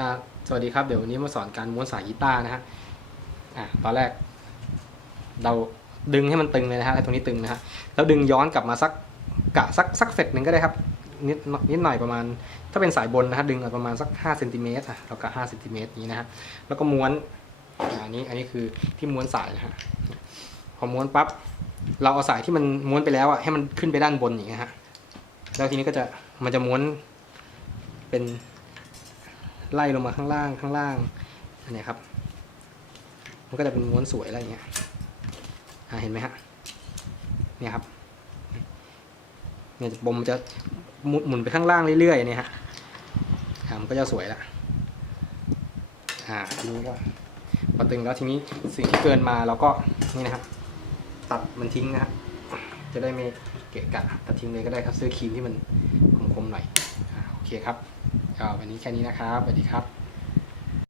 อ่าสวัสดีครับ เดี๋ยววันนี้มาสอนการม้วนสายกีตาร์นะฮะ อ่าตอนแรก เราดึงให้มันตึงเลยนะฮะไอ้ตรงนี้ตึงนะฮะ แล้วดึงย้อนกลับมาสักกะสักสักเซตหนึ่งก็ได้ครับ นิดนิดหน่อยประมาณ ถ้าเป็นสายบนนะฮะ ดึงเอาประมาณสัก5เซนติเมตรอะเรากะ5เซนติเมตรนี้นะฮะ แล้วก็ม้วน อันนี้ อันนี้คือที่ม้วนสายนะฮะ พอม้วนปั๊บ เราเอาสายที่มันม้วนไปแล้วอะ ให้มันขึ้นไปด้านบนอย่างเงี้ยฮะ แล้วทีนี้ก็จะ มันจะม้วนเป็น ไล่ลงมาข้างล่างข้างล่างอันนี้ครับ มันก็จะเป็นม้วนสวยอะไรอย่างเงี้ยอ่าเห็นไหมฮะเนี่ยครับเนี่ยปมมจะหมุนหมุนไปข้างล่างเรื่อยๆเนี่ยฮะอ่ามันก็จะสวยละอ่าทีนี้ก็พอตึงแล้วทีนี้สิ่งที่เกินมาเราก็นี่นะครับ ตัดมันทิ้งนะครับจะได้ไม่เกะกะตัดทิ้งเลยก็ได้ครับซื้อครีมที่มันคมๆหน่อยอโอเคครับ ก็วันนี้แค่นี้นะครับสวัสดีครับ